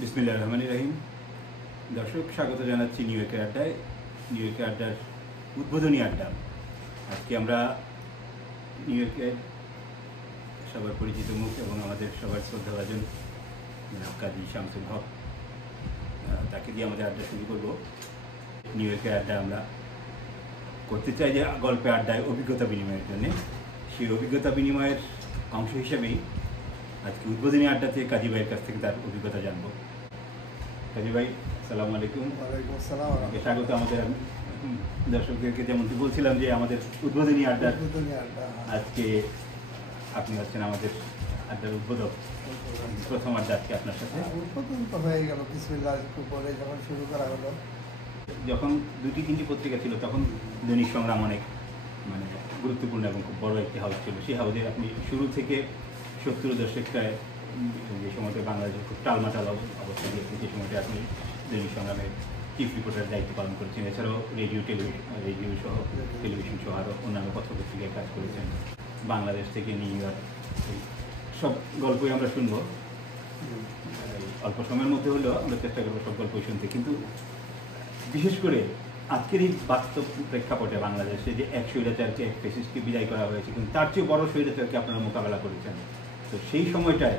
বিসমিল্লাহির রহমানির রহিম। দর্শক, স্বাগত জানাচ্ছি নিউ ইয়র্কের আড্ডায়। নিউ ইয়র্কের আড্ডার উদ্বোধনী আড্ডা। আজকে আমরা নিউ ইয়র্কের সবার পরিচিত মুখ এবং আমাদের সবার শ্রদ্ধাভাজন কাজী শামসুল হক, তাকে দিয়ে আমাদের আড্ডা শুরু করব। নিউ ইয়র্কের আড্ডা আমরা করতে চাই যে গল্পে আড্ডায় অভিজ্ঞতা বিনিময়ের জন্যে। সেই অভিজ্ঞতা বিনিময়ের অংশ হিসেবেই আজকে উদ্বোধনী আড্ডাতে কাজী ভাইয়ের কাছ থেকে তার অভিজ্ঞতা জানবো। কাজী ভাই, আসসালামু আলাইকুম। ওয়ালাইকুম আসসালাম। স্বাগত। আমাদের দর্শকদেরকে যেমনটি বলছিলাম যে আমাদের উদ্বোধনী আড্ডা, আজকে আপনি হচ্ছেন আমাদের আড্ডার উদ্বোধক। প্রথম আড্ডা আজকে আপনার সাথে উদ্বোধন তো হয়ে গেল, বিসমিল্লাহ বলে যখন শুরু করা হলো। যখন দুটি তিনটি পত্রিকা ছিল তখন দৈনিক সংগ্রাম অনেক গুরুত্বপূর্ণ এবং খুব বড় একটি হাউস ছিল। সেই হাউসে আপনি শুরু থেকে 70 দশকটায় যে সময়টা বাংলাদেশের খুব টালমাটাল অবস্থা দিয়েছে, যে সময়টা আপনি দৈনিক সংগ্রামের চিফ রিপোর্টারের দায়িত্ব পালন করেছেন। এছাড়াও রেডিও সহ টেলিভিশন সহ আরও অন্যান্য পত্রপত্রিকায় কাজ করেছেন। বাংলাদেশ থেকে নিউ ইয়র্ক, সব গল্পই আমরা শুনবো। অল্প সময়ের মধ্যে হলেও আমরা চেষ্টা করবো সব গল্পই শুনতে। কিন্তু বিশেষ করে আজকের এই বাস্তব প্রেক্ষাপটে বাংলাদেশে যে এক স্বৈরাচারকে, এক ফ্যাসিস্টকে বিদায় করা হয়েছে, কিন্তু তার চেয়ে বড় স্বৈরাচারকে আপনারা মোকাবেলা করেছেন। তো সেই সময়টায়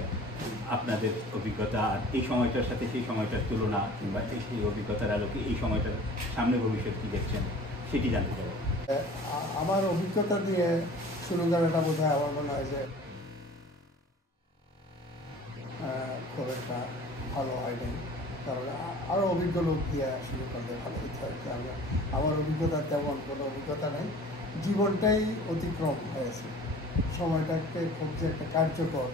আপনাদের অভিজ্ঞতা আর এই সময়টার সাথে সেই সময়টার তুলনা, কিংবা সেই অভিজ্ঞতার আলোকে এই সময়টার সামনে ভবিষ্যৎ কী দেখছেন সেটি জানতে চাই। আমার অভিজ্ঞতা দিয়ে শুরু করাটা বোধ হয় আমার মনে হয় যে খুব একটা ভালো হয়নি, কারণ আরও অভিজ্ঞ লোক দিয়ে শুরু করলে ভালো হতে হয়। আমার অভিজ্ঞতা তেমন কোনো অভিজ্ঞতা নেই, জীবনটাই অতিক্রম হয়েছে। সময়টাকে খুব যে একটা কার্যকর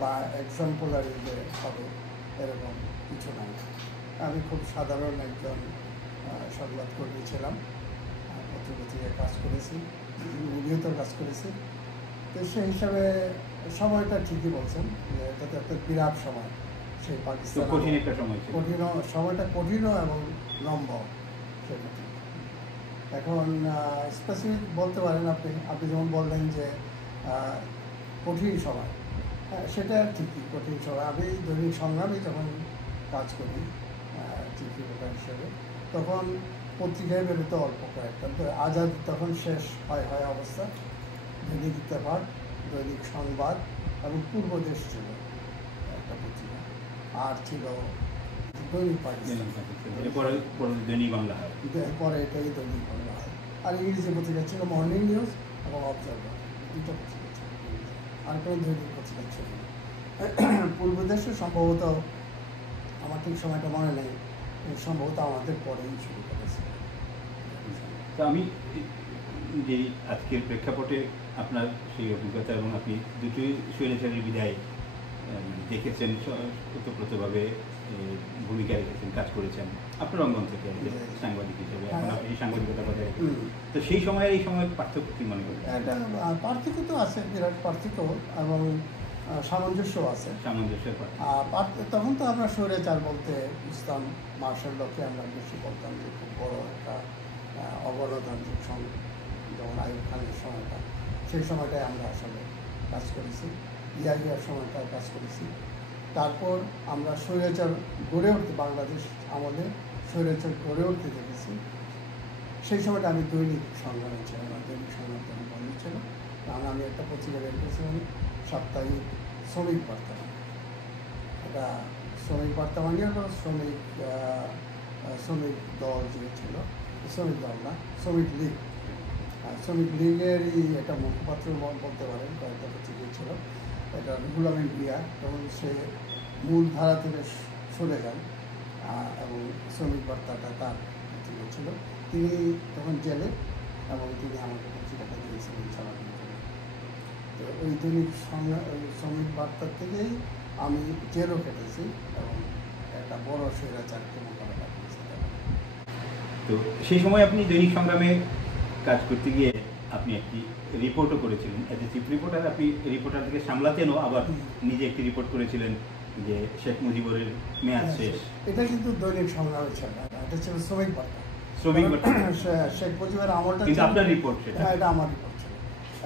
বা এক্সাম্পলারি যে হবে এরকম কিছু নয়। আমি খুব সাধারণ একজন সংবাদকর্মী ছিলাম, পত্রপত্রিকায় কাজ করেছি, নিয়মিত কাজ করেছি। তো সেই হিসাবে সময়টা ঠিকই বলছেন যে এটা তো একটা বিরাট সময়। সেই পাকিস্তান কঠিন একটা সময়, সময়টা কঠিনও এবং লম্বা, সেটা ঠিক। এখন স্পেসিফিক বলতে পারেন আপনি যেমন বললেন যে কঠিন সময়, সেটা ঠিকই কঠিন সময়। আমি দৈনিক সংগ্রামে যখন কাজ করি চিফ রিপোর্টার হিসেবে, তখন পত্রিকায় বেরোতে অল্প কয়েকটা। আজাদ তখন শেষ হয় অবস্থা। দৈনিক ইত্তেফাক, দৈনিক সংবাদ এবং পূর্বদেশ ছিল একটা পত্রিকা, আর ছিল দৈনিক পাকিস্তান, দৈনিক বাংলা হয়, পরে এটাই দৈনিক বাংলা হয়। আর ইংরেজি পত্রিকা ছিল মর্নিং নিউজ এবং অবজারভার, দুটো পত্রিকা ছিল। আর কোনো দৈনিক পত্রিকা ছিল না। পূর্বদেশে সম্ভবত, আমার ঠিক সময়টা মনে নেই, সম্ভবত আমাদের পরেই শুরু করেছে। তো আমি যে আজকের প্রেক্ষাপটে আপনার সেই অভিজ্ঞতা এবং আপনি দুটি স্বৈরাচারের বিদায় দেখেছেন, ওতপ্রোতভাবে ভূমিকা রেখেছেন, কাজ করেছেন আপনার অঙ্গন থেকে সাংবাদিক হিসেবে। এখন আপনি সাংবাদিকতা বজায় রেখেছেন। তো সেই সময়ের এই সময়ের পার্থক্য কী মনে করেন? একটা পার্থক্য তো আছে, বিরাট পার্থক্য, এবং সামঞ্জস্য আছে। সামঞ্জস্যের তখন তো আমরা স্বৈরাচার বলতে ইসলাম মার্শাল লকে আমরা বেশি বলতাম যে খুব বড় একটা অগণতান্ত্রিক সংঘ, যেমন আইয়ুব খানের সময়টা, সেই সময়টায় আমরা আসলে কাজ করেছি। ইয়াহিয়ার সময়টায় কাজ করেছি। তারপর আমরা স্বৈরাচার গড়ে উঠতে, বাংলাদেশ আমলে স্বৈরাচার গড়ে উঠতে দেখেছি। সেই সময়টা আমি দৈনিক সংগ্রামে ছিলাম, দৈনিক সংগ্রাম তখন বন্ধ ছিল, কারণ আমি একটা পত্রিকা বের করেছিলাম, সাপ্তাহিক শ্রমিক বার্তা। এটা শ্রমিক বার্তা মানে হলো শ্রমিক দল যে ছিল, শ্রমিক দল না, শ্রমিক লীগ। শ্রমিক লীগেরই একটা মুখপাত্র বলতে পারেন, কয়েকটা পত্রিকা ছিল। এটা গুলাম ইন্ডিয়া, তখন সে মূল ধারা থেকে সরে যান এবং শ্রমিক বার্তাটা তার পত্রিকা ছিল। তিনি তখন জেলে, এবং তিনি আমাকে পত্রিকাটা দিয়েছিলেন চালানোর জন্য। তো ওই দৈনিক শ্রমিক বার্তার থেকেই আমি জেলও কেটেছি এবং একটা বড় স্বৈরাচারকে মোকাবেলা করেছি। তো সেই সময় আপনি দৈনিক সংগ্রামে কাজ করতে গিয়ে আপনি একটি রিপোর্টও করেছিলেন এজ এ চিফ রিপোর্টার। আপনি রিপোর্টার থেকে সামলাতেনও, আবার নিজে একটি রিপোর্ট করেছিলেন যে শেখ মুজিবুরের মেয়াদ শেষ। এটা কিন্তু দৈনিক সংগ্রামে ছিল না, এটা ছিল শ্রমিক বার্তা। শেখ মুজিবের আমলটা আপনার রিপোর্ট, সেটা এটা আমার রিপোর্ট ছিল।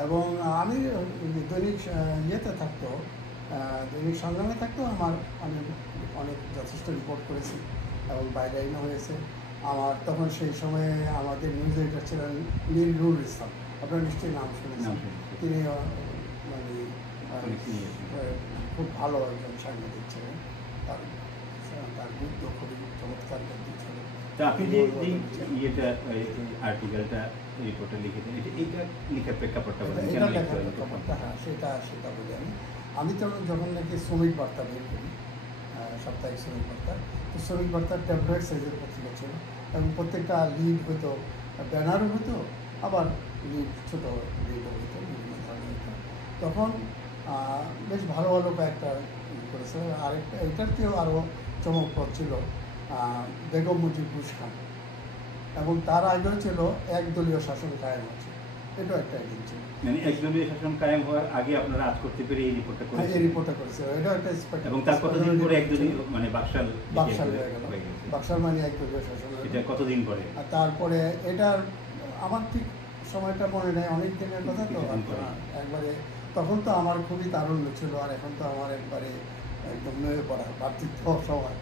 এবং আমি দৈনিক ইয়েতে থাকতো, দৈনিক সংগ্রামে থাকতেও আমি অনেক যথেষ্ট রিপোর্ট করেছি এবং বাইলাইনও হয়েছে। আমার তখন সেই সময়ে আমাদের নিউজ এডিটর ছিলেন মীর নুরুল ইসলাম, আপনার নিশ্চয়ই নাম শুনেছেন। তিনি মানে খুব ভালো একজন সাংবাদিক ছিলেন, তার তার বুদ্ধ খুবই চমৎকার ব্যক্তি ছিলেন। তা আপনি যে ইয়েটা আর্টিকেলটা রিপোর্টে লিখেছেন, এইটা লেখার প্রেক্ষাপটটা বলেন, কেন লিখতে হলো? হ্যাঁ, সেটা বলি আমি তখন যখন নাকি শ্রমিক বার্তা বের করি, সাপ্তাহিক শ্রমিক বার্তা, তো শ্রমিক বার্তার ট্যাবলেট সাইজের পত্রিকা ছিল এবং প্রত্যেকটা লিড হতো, ব্যানারও হতো, আবার লিড ছোটো লিডও হতো, বিভিন্ন ধরনের হতো। তখন বেশ ভালো ভালো কয়েকটা করেছে। আরেকটা এটার আরও চমকপ্রদ ছিল বেগম মুজিবুর খান, এবং তার আগেও ছিল একদলীয় শাসন কায়েম আছে, এটাও একটা একদিন ছিল। মানে একদলীয় শাসন কায়েম হওয়ার আগে আপনারা আজ করতে পেরে এই রিপোর্টটা করেছেন? এই রিপোর্টটা করেছিল, এটাও একটা এবং তার কতদিন পরে একদলীয় মানে বাকশাল হয়ে গেল, বাকশাল মানে একদলীয় শাসন। এটা কতদিন পরে? আর তারপরে এটার আমার ঠিক সময়টা মনে নেই, অনেক দিনের কথা তো। একবারে তখন তো আমার খুবই তারুণ্য ছিল, আর এখন তো আমার একবারে একদম নয়ে পড়া পার্থিত্ব সময়,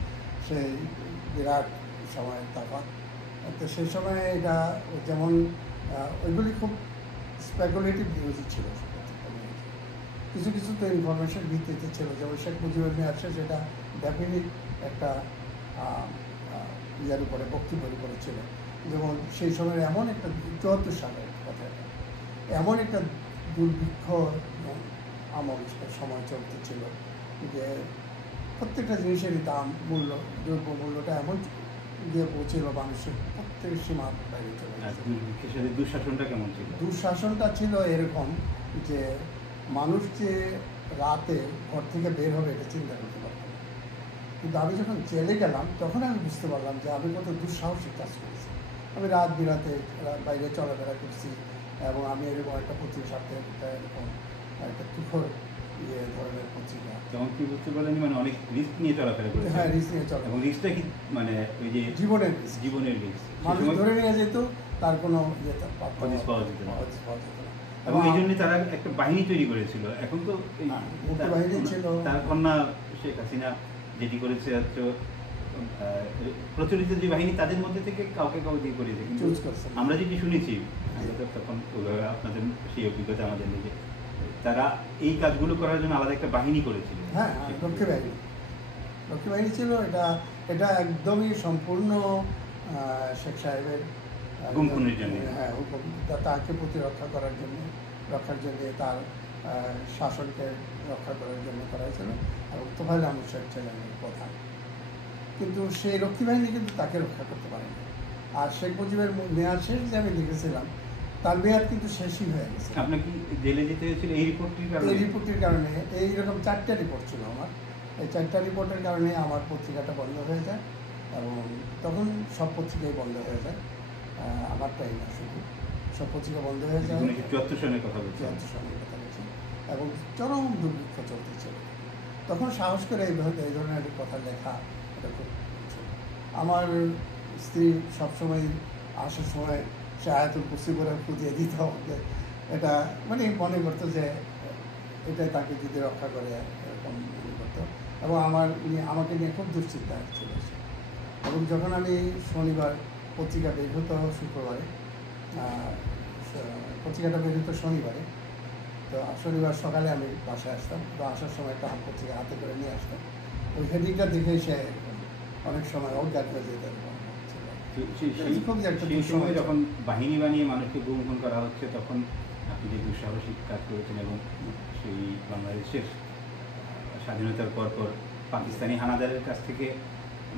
সেই বিরাট সময় তফাৎ। তো সেই সময় এটা যেমন ওইগুলি খুব স্পেকুলেটিভ নিউজই ছিল, কিছু কিছু তো ইনফরমেশন ভিত্তিতে ছিল, যেমন শেখ মুজিবুর মেয়াদ শেষ, সেটা ডেফিনিট একটা ইয়ার উপরে বক্তব্যের উপরে ছিল। যেমন সেই সময় এমন একটা 74 সালের কথা, এমন একটা দুর্ভিক্ষ আমল সময় চলতেছিল যে প্রত্যেকটা জিনিসেরই দাম দ্রব্য মূল্যটা এমন গিয়ে পৌঁছিল, মানুষের প্রত্যেক সীমার বাইরে চলে গেছে। দুঃশাসনটা কেমন ছিল? দুঃশাসনটা ছিল এরকম যে মানুষ যে রাতে ঘর থেকে বের হবে এটা চিন্তা করতে পারতাম না। কিন্তু আমি যখন জেলে গেলাম তখন আমি বুঝতে পারলাম যে আমি কত দুঃসাহসিক কাজ করেছি। আমি রাত বিরাতে বাইরে চলাফেরা করছি, এবং আমি এরকম একটা পত্রিকার সাথে এরকম একটা তুখর ধরনের পত্রিকা। যেমন কি বুঝতে পারলেন, মানে অনেক রিস্ক নিয়ে চলাফেরা করেছে। হ্যাঁ, রিস্ক নিয়ে চলা, এবং রিস্কটা কি মানে ওই যে জীবনের রিস্ক, মানুষ ধরে নিয়ে যেত, তার কোনো হদিস পাওয়া যেত না। এবং এই জন্যই তারা একটা বাহিনী তৈরি করেছিল। এখন তো বাহিনী ছিল, তার কন্যা শেখ হাসিনা যেটি করেছে হচ্ছে প্রচলিত যে বাহিনী, তাদের মধ্যে থেকে কাউকে দিয়ে করেছে। কিন্তু আমরা যেটি শুনেছি তখন আপনাদের সেই অভিজ্ঞতা আমাদের নেই, তারা এই কাজগুলো করার জন্য আলাদা একটা বাহিনী করেছিল। হ্যাঁ, লক্ষ্মী বাহিনী ছিল। এটা একদমই সম্পূর্ণ শেখ সাহেবের গুমখুনের জন্য, হ্যাঁ, তাকে প্রতিরক্ষা করার জন্য, তার শাসনকে রক্ষা করার জন্য করা হয়েছিল, এবং তোফায়েল আহমেদ সাহেব ছিলেন প্রধান। কিন্তু সেই লক্ষ্মী বাহিনী কিন্তু তাকে রক্ষা করতে পারেনি। আর শেখ মুজিবের মেয়াদ শেষ যে আমি লিখেছিলাম, তার মেয়াদ কিন্তু শেষই হয়ে গেছে। আপনার কি জেলে যেতে হয়েছিল এই রিপোর্টটির কারণে? এই রিপোর্টের কারণে, এইরকম 4টা রিপোর্ট ছিল আমার, এই 4টা রিপোর্টের কারণে আমার পত্রিকাটা বন্ধ হয়ে যায়, এবং তখন সব পত্রিকাই বন্ধ হয়ে যায়, আমারটাই না, শুধু সব পত্রিকা বন্ধ হয়ে যায়। 74 সালের কথা বলছি। 74 সালের কথা বলছি, এবং চরম দুর্ভিক্ষ চলতেছিল। তখন সাহস করে এই ধরনের কথা লেখা, এটা খুব ছিল। আমার স্ত্রী সবসময় আসার সময় সে আয়াতুল কুরসি করে ফুটিয়ে দিত আমাকে, এটা মানে মনে করতো যে এটা তাকে যদি রক্ষা করে, এরকম মনে করতো। এবং আমাকে নিয়ে খুব দুশ্চিন্তা ছিল। এবং যখন আমি শনিবার পত্রিকা বের হতো, শুক্রবারে পত্রিকাটা বের হতো শনিবারে, তো শনিবার সকালে আমি বাসায় আসতাম, তো আসার সময় একটা পত্রিকা হাতে করে নিয়ে আসতাম। ওই হেডিংটা দেখে সে অনেক সময় অজ্ঞাত হয়ে যেত। সেই সময় যখন বাহিনী বানিয়ে মানুষকে গুমখুন করা হচ্ছে, তখন আপনি যে দুঃসাহসিক কাজ করেছেন, এবং সেই বাংলাদেশের স্বাধীনতার পর পাকিস্তানি হানাদারের কাছ থেকে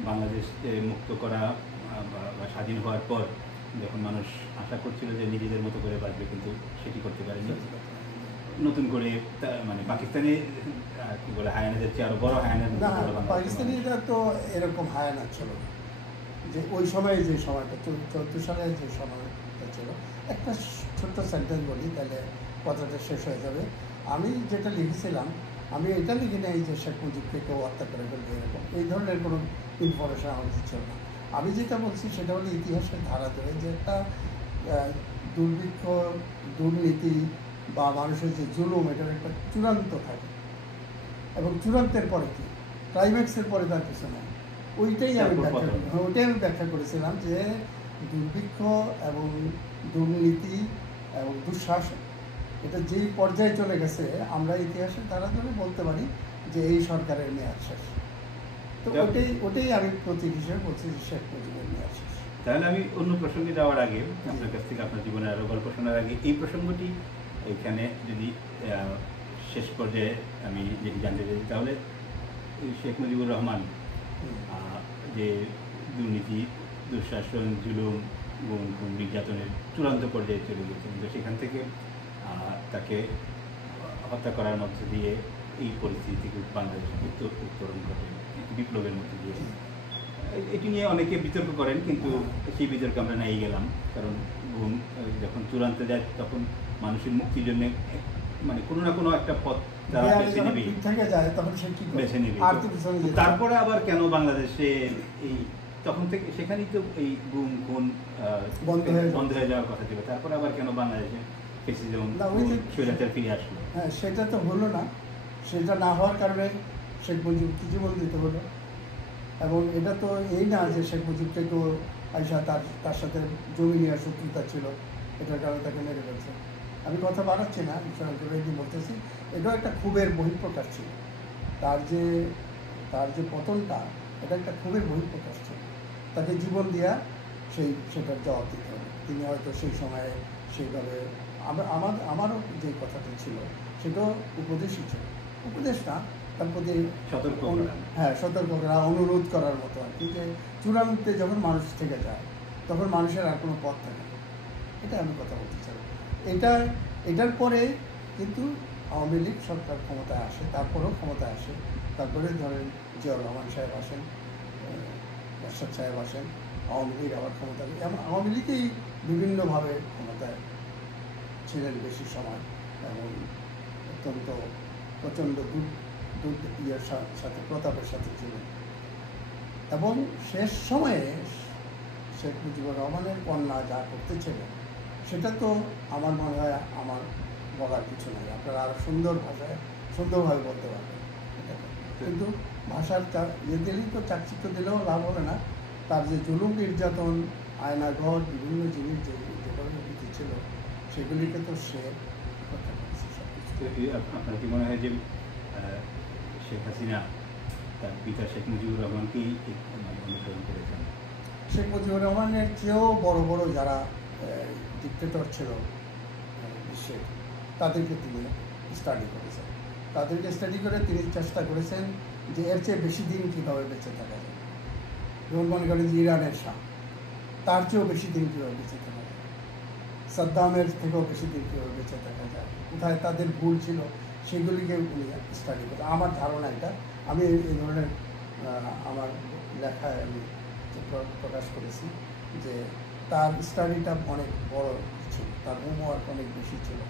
বাংলাদেশ মুক্ত করা বা স্বাধীন হওয়ার পর যখন মানুষ আশা করছিল যে নিজেদের মতো করে বাঁচবে, কিন্তু সেটি করতে পারেনি। নতুন করে মানে পাকিস্তানি কি বলে হায়ানাদের চেয়ে আরো বড় হায়ানার, পাকিস্তানিরা তো এরকম হায়ানা ছিল না। যে ওই সময়ে যে সময়টা 74 সালে যে সময়টা ছিল, একটা ছোট্ট সেন্টেন্স বলি তাহলে কথাটা শেষ হয়ে যাবে। আমি যেটা লিখেছিলাম, আমি এটা লিখি নাই যে শেখ মুজিবকে কেউ হত্যা করে ফেলবে, এরকম এই ধরনের কোনো ইনফরমেশন আমার ছিল না। আমি যেটা বলছি সেটা হলো ইতিহাসের ধারা ধরে যে একটা দুর্ভিক্ষ, দুর্নীতি বা মানুষের যে জুলুম, এটার একটা চূড়ান্ত থাকে, এবং চূড়ান্তের পরে কি, ক্লাইম্যাক্সের পরে তার কিছু নাই। ওইটাই আমি ব্যাখ্যা করেছিলাম যে দুর্ভিক্ষ এবং দুর্নীতি এবং দুঃশাসন এটা যেই পর্যায়ে চলে গেছে, আমরা ইতিহাসের ধারা ধরে বলতে পারি যে এই সরকারের মেয়াদ শেষ। তো ওটাই আমি প্রতীক হিসেবে বলছি যে শেখ মুজিবের মেয়াদ শেষ। তাহলে আমি অন্য প্রসঙ্গে যাওয়ার আগে, আপনার কাছ থেকে আপনার জীবনের আরো গল্প শোনার আগে এই প্রসঙ্গটি এখানে যদি শেষ পর্যায়ে আমি যেটি জানতে চাই, তাহলে শেখ মুজিবুর রহমান যে দুর্নীতি, দুঃশাসন, জুলুম, গুম খুন, নির্যাতনের চূড়ান্ত পর্যায়ে চলে গেছেন, তো সেখান থেকে তাকে হত্যা করার মধ্য দিয়ে এই পরিস্থিতি থেকে বাংলাদেশের উত্তরণ ঘটে বিপ্লবের মধ্যে দিয়ে। এটি নিয়ে অনেকে বিতর্ক করেন, কিন্তু সেই বিতর্কে আমরা নাই গেলাম, কারণ গুম যখন চূড়ান্তে যায় তখন মানুষের মুক্তির জন্য মানে কোনো না কোনো একটা পথ তারা বেছে নেবেই, বেছে নেবে। তারপরে আবার কেন বাংলাদেশে এই তখন থেকে সেখানেই তো এই গুম খুন বন্ধ হয়ে যাওয়ার কথা ছিল, তারপরে আবার কেন বাংলাদেশে স্বৈরাচার ফিরে আসলো? হ্যাঁ, সেটা তো হলো না। সেটা না হওয়ার কারণে শেখ মুজিবকে জীবন দিতে হলো। এবং এটা তো এই না যে শেখ মুজিবকে কেউ আইসা তার সাথে জমি নেওয়ার শত্রুতা ছিল, এটার কারণে তাকে মেরে ফেলছে। আমি কথা বাড়াচ্ছি না, বলতেছি এটাও একটা ক্ষোভের বহিঃপ্রকাশ ছিল। তার যে পতনটা, এটা একটা ক্ষোভের বহিঃপ্রকাশ ছিল। তাকে জীবন দেওয়া সেটার জবাব দিতে হবে। তিনি হয়তো সেই সময়ে সেইভাবে আমারও যে কথাটা ছিল সেটাও উপদেশই ছিল, উপদেশ না, তার প্রতি সতর্ক করা, অনুরোধ করার মতো আর কি, যে চূড়ান্তে যখন মানুষ থেকে যায় তখন মানুষের আর কোনো পথ থাকে না। এটা আমি কথা বলতে চাই। এটার পরে কিন্তু আওয়ামী লীগ সরকার ক্ষমতায় আসে, তারপরেও ক্ষমতায় আসে। তারপরে ধরেন জিয়াউর রহমান সাহেব আসেন, এরশাদ সাহেব আসেন, আওয়ামী লীগ আবার ক্ষমতায়, এমন আওয়ামী লীগই বিভিন্নভাবে ক্ষমতায় ছিলেন বেশি সময় এবং অত্যন্ত প্রচণ্ড ইয়ের সাথে প্রতাপের সাথে ছিলেন। এবং শেষ সময়ে শেখ মুজিবুর রহমানের কন্যা যা করতেছিলেন সেটা তো আমার মনে হয় আমার বলার কিছু নেই, আপনারা আরও সুন্দরভাবে বলতে পারবেন। কিন্তু ভাষার দিলেই তো চাকচিক্য দিলেও লাভ হবে না। তার যে জুলুম, নির্যাতন, আয়নাঘর, বিভিন্ন জিনিস যেভাবে নীতি ছিল সেগুলিকে তো সে রক্ষা করেছে সব কিছু। আপনার কি মনে হয় যে শেখ হাসিনা তার পিতা শেখ মুজিবুর রহমানকেই অনুসরণ করেছেন? শেখ মুজিবুর রহমানের চেয়েও বড় বড় যারা ডিক্টেটর ছিল বিশ্বের, তাদেরকে তিনি স্টাডি করেছেন। তাদেরকে স্টাডি করে তিনি চেষ্টা করেছেন যে এর চেয়ে বেশি দিন কীভাবে বেঁচে থাকা যায়। যেমন মনে করেন যে ইরানের শাহ, তার চেয়েও বেশি দিন কীভাবে বেঁচে থাকা যায়, সাদ্দামের থেকেও বেশি দিন কীভাবে বেঁচে থাকা যায়, কোথায় তাদের ভুল ছিল সেগুলিকে উনি স্টাডি করেন। আমার ধারণা এটা, আমি এই ধরনের আমার লেখায় আমি প্রকাশ করেছি যে তার স্টাডিটা অনেক বড় ছিল, তার হোমওয়ার্ক অনেক বেশি ছিল,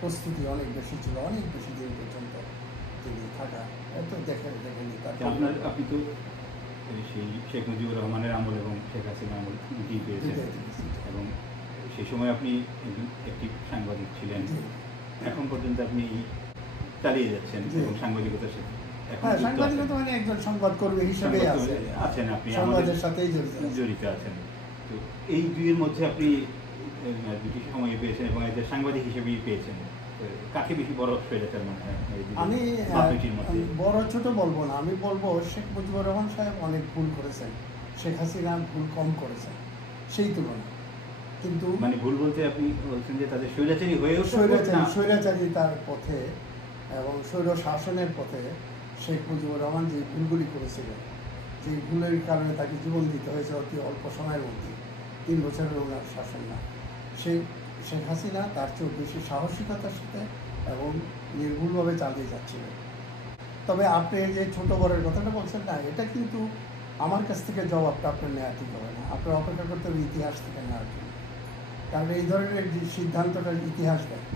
প্রস্তুতি অনেক বেশি ছিল, অনেক বেশি দিন পর্যন্ত তিনি থাকা এত দেখেনি। আপনি তো সেই শেখ মুজিবুর রহমানের আমল এবং শেখ হাসিনা আমল দুটিই পেয়েছেন, এবং সেই সময় আপনি একটি সাংবাদিক ছিলেন, এখন পর্যন্ত আপনি চালিয়ে যাচ্ছেন এবং সাংবাদিকতার সাথে। হ্যাঁ, সাংবাদিকতা মানে একজন সংবাদকর্মী হিসেবে আছেন, আপনি সমাজের সাথেই জড়িত আছেন। তো এই দুইয়ের মধ্যে আপনি দুটি সময় পেয়েছেন এবং এদের সাংবাদিক হিসেবেই পেয়েছেন, কাকে বেশি বড় স্বৈরাচার মনে হয়? আমি বড় ছোট বলবো না, আমি বলবো শেখ মুজিবুর রহমান সাহেব অনেক ভুল করেছেন, শেখ হাসিনা ভুল কম করেছেন সেই তুলনায়। কিন্তু মানে ভুল বলতে আপনি বলছেন যে তাদের স্বৈরাচারী হয়েও স্বৈরাচারিতার পথে এবং স্বৈর শাসনের পথে শেখ মুজিবুর রহমান যে ভুলগুলি করেছিলেন, যে ভুলের কারণে তাকে জীবন দিতে হয়েছে অতি অল্প সময়ের মধ্যে, 3 বছরের ওনার শাসন না, শেখ হাসিনা তার চেয়েও বেশি সাহসিকতার সাথে এবং নির্ভুলভাবে চালিয়ে যাচ্ছিলেন। তবে আপনি যে ছোট বড়ের কথাটা বলছেন না, এটা কিন্তু আমার কাছ থেকে জবাবটা আপনার নেওয়া ঠিক হবে না, আপনার অপেক্ষা করতে হবে ইতিহাস থেকে নেওয়ার জন্য। কারণ এই ধরনের যে সিদ্ধান্তটা ইতিহাস দেয়,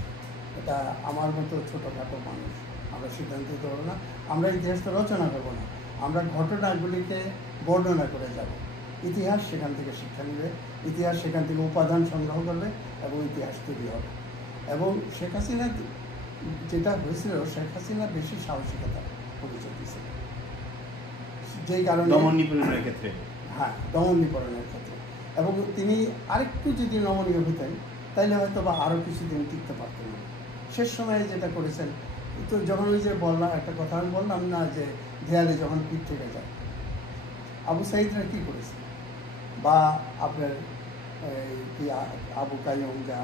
এটা আমার মতো ছোটোখাটো মানুষ আমরা সিদ্ধান্ত দিতে পারবো না, আমরা ইতিহাসটা রচনা করবো না, আমরা ঘটনাগুলিকে বর্ণনা করে যাব। ইতিহাস সেখান থেকে শিক্ষা নেবে, ইতিহাস সেখান থেকে উপাদান সংগ্রহ করবে এবং ইতিহাস তৈরি হবে। এবং শেখ হাসিনা যেটা হয়েছিল, শেখ হাসিনা বেশি সাহসিকতা, পরিচয় দিয়েছিলেন, যেই কারণে দমন নিপীড়নের ক্ষেত্রে। হ্যাঁ, দমন নিপীড়নের ক্ষেত্রে। এবং তিনি আরেকটু যদি নমনীয় হতেন তাইলে হয়তো বা আরও কিছুদিন টিকতে পারতেন না। শেষ সময়ে যেটা করেছেন, তো যখন ওই যে বললাম একটা কথা আমি বললাম না যে দেয়ালে যখন পিঠ থেকে যায়, আবু সাইদরা কী করেছে, বা আপনার কি আবু কাইয়ুম, যা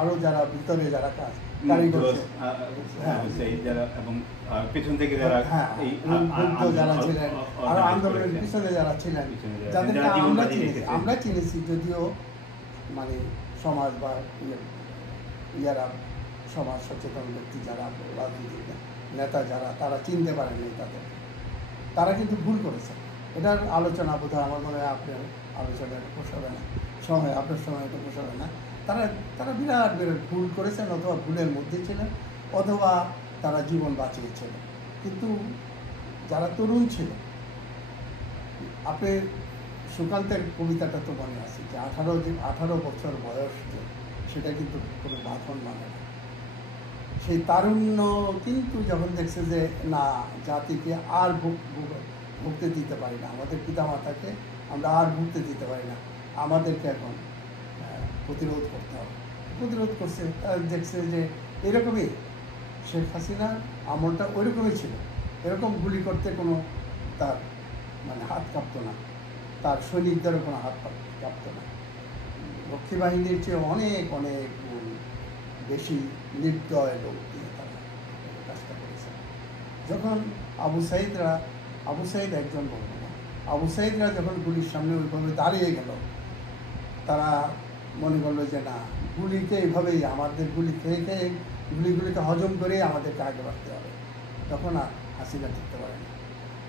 আরও যারা ভিতরে যারা কারিগর হ্যাঁ, যারা এবং পেছন থেকে যারা এই যারা ছিলেন, আরো আন্দোলনের পিছনে যারা ছিলেন, যাদেরকে আমরা চিনেছি, যদিও মানে সমাজ বা ইয়ারা সমাজ সচেতন ব্যক্তি যারা, রাজনীতিক নেতা যারা, তারা চিনতে পারেননি তাদের, তারা কিন্তু ভুল করেছে। এটার আলোচনা বোধহয় আমার মনে হয় আপনার আলোচনায় পোষাবে না, সময় আপনার সময় এটা পোষাবে না। তারা বিরাট বিরাট ভুল করেছেন, অথবা ভুলের মধ্যে ছিলেন, অথবা তারা জীবন বাঁচিয়েছিল। কিন্তু যারা তরুণ ছিল, আপনি সুকান্তের কবিতাটা তো মনে আছে যে 18 বছর বয়স, সেটা কিন্তু কোনো বাঁধন মানে না। সেই তারুণ্য কিন্তু যখন দেখছে যে না, জাতিকে আর ভুগতে দিতে পারি না, আমাদের পিতামাতাকে আমরা আর ভুগতে দিতে পারি না, আমাদেরকে এখন প্রতিরোধ করতে হবে, প্রতিরোধ করছে। দেখছে যে এরকমই শেখ হাসিনার আমলটা ওইরকমই ছিল, এরকম গুলি করতে কোনো তার মানে হাত কাঁপতো না, তার সৈনিকদেরও কোনো হাত কাঁপতো না। রক্ষী বাহিনীর চেয়ে অনেক অনেক বেশি নির্দয় লোক দিয়ে তারা কাজটা করেছে। যখন আবু সাইদ একজন বলবো না, আবু সাইদরা যখন গুলির সামনে ওইভাবে দাঁড়িয়ে গেল, তারা মনে করলো যে না, গুলিকে এইভাবেই আমাদের গুলি খেয়ে খেয়ে গুলিগুলিকে হজম করেই আমাদেরকে আগে বাড়তে হবে। তখন আর হাসিনা টিকতে পারেনি,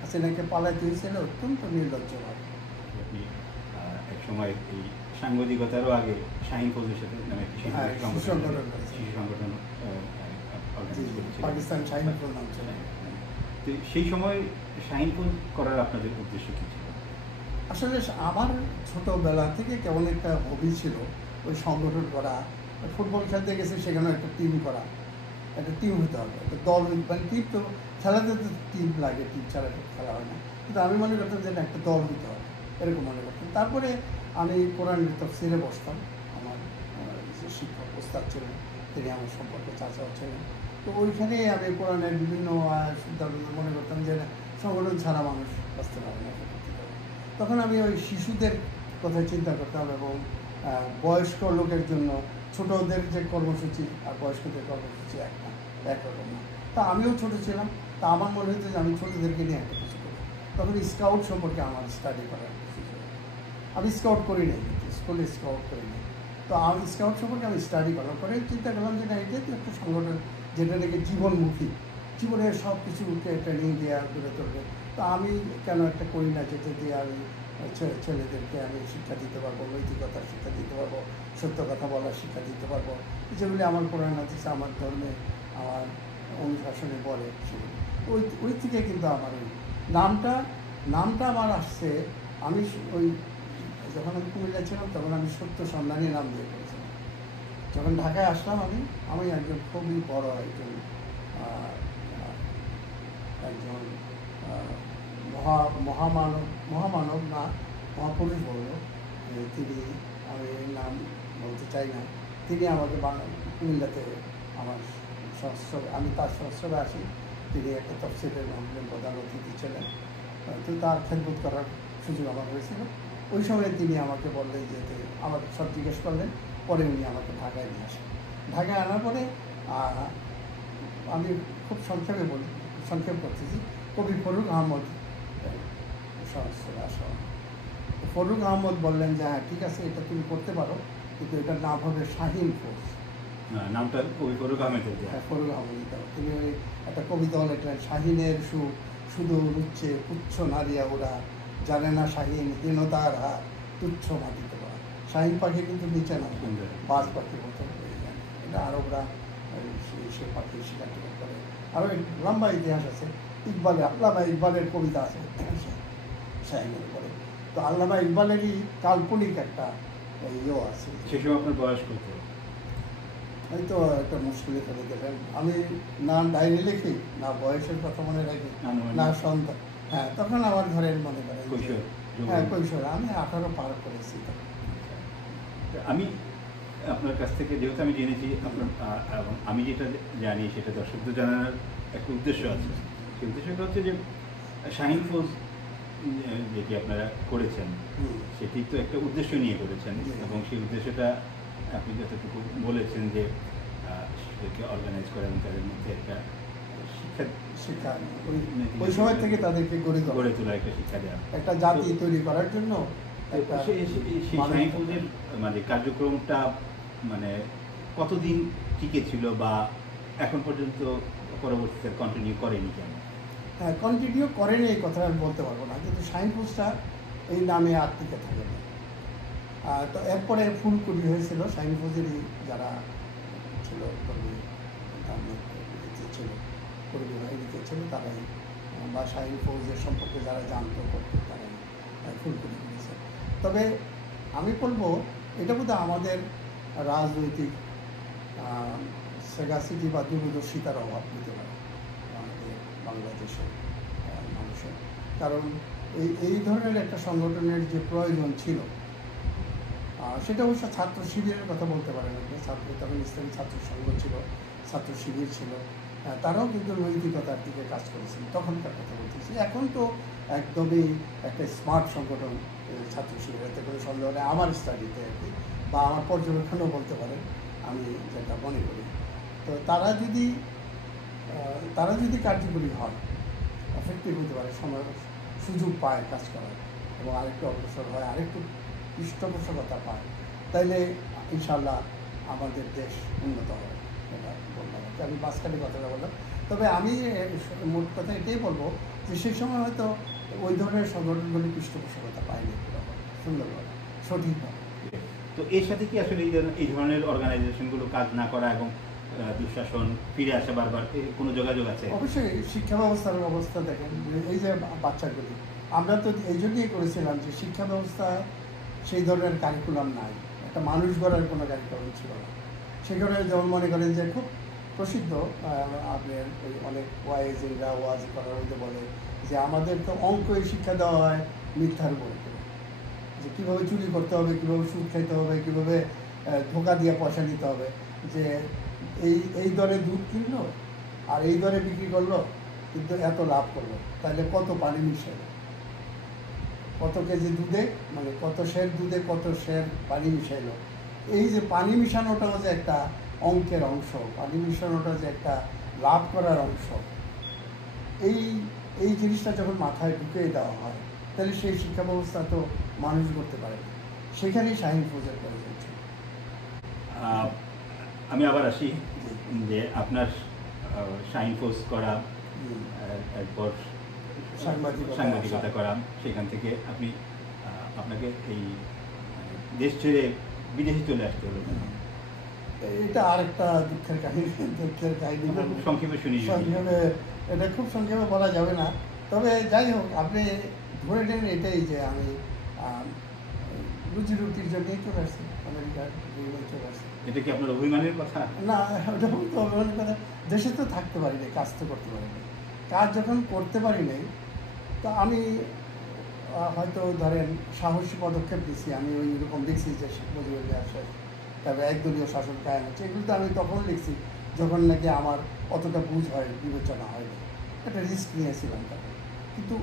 হাসিনাকে পালাইতে হয়েছিল অত্যন্ত নির্লজ্জভাবে। আপনি এক সময় এই সাংবাদিকতারও আগে শাহিন ফৌজের সাথে নামে একটি শিশু সংগঠন পাকিস্তান শাহিন ফৌজ নাম ছিল। তো সেই সময় শাহিন ফৌজ করার আপনাদের উদ্দেশ্য কী ছিল? আসলে আমার ছোটোবেলা থেকে কেমন একটা হবি ছিল ওই সংগঠন করা। ফুটবল খেলতে গেছে, সেখানেও একটা টিম করা, একটা টিম হতে হবে, একটা দল, মানে টিম তো খেলাতে তো টিম লাগে, টিম ছাড়া খেলা হয় না। কিন্তু আমি মনে করতাম যে একটা দল হতে হবে, এরকম মনে করতাম। তারপরে আমি কোরআনের তফসিরে বসতাম, আমার যে শিক্ষক ওস্তাদ ছিলেন তিনি আমার সম্পর্কে চাচাও ছিলেন, তো ওইখানে আমি কোরআনের বিভিন্ন সিদ্ধান্ত মনে করতাম যে সংগঠন ছাড়া মানুষ বাঁচতে পারে না। তখন আমি ওই শিশুদের কথা চিন্তা করতাম, এবং বয়স্ক লোকের জন্য ছোটদের যে কর্মসূচি আর বয়স্কদের কর্মসূচি একরকম না। তা আমিও ছোটো ছিলাম, তা আমার মনে হতো যে আমি ছোটোদেরকে নিয়ে একটা কিছু করি। তখন স্কাউট সম্পর্কে আমার স্টাডি করার সুযোগ, আমি স্কাউট করি নাই, স্কুলে স্কাউট করি নাই। তো আমি স্কাউট সম্পর্কে আমি স্টাডি করার পরে চিন্তা করলাম যে না, এটাই তো একটা সংগঠন যেটা নাকি জীবনমুখী, জীবনের সব কিছুকে ট্রেনিং দেওয়া তুলে ধরবে। তো আমি কেন একটা করি না, যেটা দিয়ে আমি ছেলেদেরকে আমি শিক্ষা দিতে পারবো, নৈতিকতার শিক্ষা দিতে পারবো, সত্য কথা বলার শিক্ষা দিতে পারবো, যেগুলি আমার কোরআন হাদিসে, আমার ধর্মে, আমার অনুশাসনে বলে সেগুলি। ওই থেকে কিন্তু আমার ওই নামটা আমার আসছে। আমি ওই যখন আমি কুমিল্লা ছিলাম তখন আমি সত্য সন্ধানী নাম দিয়ে করেছিলাম। যখন ঢাকায় আসলাম আমি একজন খুবই বড় একজন মহামানব না, মহাপুরুষ বলল তিনি, আমি নাম বলতে চাই না, তিনি আমাকে কুমিল্লাতে আমার আমি তার সংস্রবে আসি, তিনি একটা তফসিলের মামলের প্রধান অতিথি ছিলেন, তো তার খেদমত করার সুযোগ আমার হয়েছিল। ওই সময় তিনি আমাকে বললেন যে আমাকে সব জিজ্ঞেস করলেন, পরে উনি আমাকে ঢাকায় নিয়ে আসেন। ঢাকায় আনার পরে আমি খুব সংক্ষেপ করতেছি, কবি ফরুক আহমদ সংস্থায় আসা। ফরুক আহমদ বললেন যে হ্যাঁ ঠিক আছে, এটা তুমি করতে পারো, কিন্তু এটার নাম হবে শাহিন ফৌজ। নামটা কবি ফরুক আহমেদের। হ্যাঁ, ফরুক আহমেদ। তিনি একটা কবিতাও লিখলেন, শাহিনের শুধু উচ্ছে পুচ্ছ নারিয়া ওরা, জানে না শাহিন হীনতার হার, তুচ্ছ মাটিতে ওরা। শাহিন পাখি কিন্তু নিচে না, বাজ পাখির মতো হয়ে যায়। এটা আরবরা সে পাখি শিকার করে। আরও লম্বা ইতিহাস আছে, আল্লামা ইকবালের কবিতা আছে শাহিনের উপরে। তো আল্লামা ইকবালেরই কাল্পনিক একটা ইয়েও আছে। সে সময় আপনার বয়স কত? এই তো একটা মুশকিলে ফেলে দিলেন। আমি না ডায়েরি লিখি, না বয়সের কথা মনে রাখি, না সন্তান। হ্যাঁ, তখন আমার ঘরের মনে করেন যে কৈশোর, হ্যাঁ যৌবন। কৈশোর, আমি 18 পার করেছি তখন। আমি আপনার কাছ থেকে যেহেতু আমি জেনেছি আপনার এবং আমি যেটা জানি সেটা দর্শকদের জানার একটা উদ্দেশ্য আছে। সেই উদ্দেশ্যটা হচ্ছে যে শাহিন ফৌজ যেটি আপনারা করেছেন সেটি তো একটা উদ্দেশ্য নিয়ে করেছেন জি। এবং সেই উদ্দেশ্যটা আপনি যতটুকু বলেছেন যে সেটাকে অর্গানাইজ করা এবং তাদের মধ্যে একটা শিক্ষা শিক্ষা ওই সময় থেকে তাদেরকে গড়ে গড়ে তোলা একটা শিক্ষা দেওয়া। একটা জাতি তৈরি করার জন্য একটা সেই শাহিন ফৌজের মানে কার্যক্রমটা মানে কতদিন টিকে ছিল বা এখন পর্যন্ত পরবর্তীতে কন্টিনিউ করেনি কেন? হ্যাঁ, কন্টিনিউ করেনি এই কথা আমি বলতে পারবো না, কিন্তু শাহিন ফৌজটা এই নামে আর টিকে থাকে না। তো এরপরে ফুলকুড়ি হয়েছিল, শাহিন ফৌজেরই যারা ছিল কর্মী, ছিল কর্মী বাহিনীতে ছিল তারাই, বা শাহিন ফৌজের সম্পর্কে যারা জানতো করতো তারাই ফুলকুড়ি করেছে। তবে আমি বলবো এটা বোধহয় আমাদের রাজনৈতিক সেগাসিটি বা দূরদর্শিতার অভাব হতে পারে আমাদের বাংলাদেশের মানুষের। কারণ এই ধরনের একটা সংগঠনের যে প্রয়োজন ছিল, সেটা অবশ্য ছাত্র শিবিরের কথা বলতে পারেন আপনি। তখন ইসলামী ছাত্র সংঘ ছিল, ছাত্র শিবির ছিল, তারাও কিন্তু নৈতিকতার দিকে কাজ করেছেন, তখনকার কথা বলতেছি। এখন তো একদমই একটা স্মার্ট সংগঠন ছাত্র শিবির, এতে কোনো সন্দেহ নেই আমার স্টাডিতে আর কি, বা আমার পর্যবেক্ষণও বলতে পারেন, আমি যেটা মনে করি। তো তারা যদি কার্যকরী হয়, এফেক্টিভ হতে পারে, সময় সুযোগ পায় কাজ করার এবং আরেকটু অগ্রসর হয়, আরেকটু পৃষ্ঠপোষকতা পায়, তাইলে ইনশাল্লাহ আমাদের দেশ উন্নত হবে। এটা বললাম, আমি মাঝখানে কথাটা বললাম। তবে আমি মোট কথা এটাই বলবো যে সেই সময় হয়তো ওই ধরনের সংগঠনগুলি পৃষ্ঠপোষকতা পায়নি সুন্দরভাবে, সঠিকভাবে। তো এর সাথে কি আসলে এই ধরনের অর্গানাইজেশনগুলো কাজ না করা এবং দুঃশাসন ফিরে আসা বারবার কোনো যোগাযোগ আছে? অবশ্যই শিক্ষা ব্যবস্থার অবস্থা দেখেন, এই যে বাচ্চাগুলি, আমরা তো এই জন্যই করেছিলাম যে শিক্ষা ব্যবস্থায় সেই ধরনের কারিকুলাম নাই, একটা মানুষ গড়ার কোনো কারিকুলাম ছিল না। সেখানে যেমন মনে করেন যে খুব প্রসিদ্ধ, আপনার ওই অনেক ওয়াইজিরা ওয়াজ করার মধ্যে বলে যে আমাদের তো অঙ্কই শিক্ষা দেওয়া হয় মিথ্যার উপর, যে কীভাবে চুরি করতে হবে, কীভাবে সুদ খাইতে হবে, কীভাবে ধোকা দিয়ে পয়সা নিতে হবে, যে এই দরে দুধ কিনলো আর এই দরে বিক্রি করলো কিন্তু এত লাভ করলো, তাহলে কত পানি মিশাইলো, কত কেজি দুধে মানে কত শের দুধে কত শের পানি মিশাইলো। এই যে পানি মিশানোটাও যে একটা অঙ্কের অংশ, পানি মিশানোটা যে একটা লাভ করার অংশ, এই জিনিসটা যখন মাথায় ঢুকিয়ে দেওয়া হয়, তাহলে সেই শিক্ষা ব্যবস্থা তো মানুষ করতে পারে না। সেখানেই শাহিন ফৌজের প্রয়োজন ছিল। আমি আবার আসি যে আপনার শাহিন ফৌজ করা, এরপর সাংবাদিকতা করা, সেখান থেকে আপনি আপনাকে এই দেশ ছেড়ে বিদেশে চলে আসতে হলো। এটা আরেকটা দুঃখের কাহিনী। সংক্ষেপে শুনি। এটা খুব সংক্ষেপে বলা যাবে না, তবে যাই হোক, আপনি ধরে নেন এটাই যে আমি রুজি রুটির জন্যই চলে আসছি আমেরিকার, চলে আসছি। এটা কি আপনার অভিমানের কথা? না, ওটা তো অভিমানের কথা। দেশে তো থাকতে পারি নাই, কাজ তো করতে পারি নাই। কাজ যখন করতে পারি নাই, তো আমি হয়তো ধরেন সাহসী পদক্ষেপ দিচ্ছি। আমি ওই রকম লিখছি যে শেখ মুজিবুর আসে, তবে একদলীয় শাসন কায়েম হচ্ছে, এগুলো তো আমি তখন লিখছি যখন নাকি আমার অতটা বুঝ হয়, বিবেচনা হয়নি, একটা রিস্ক নিয়েছিলাম তখন। কিন্তু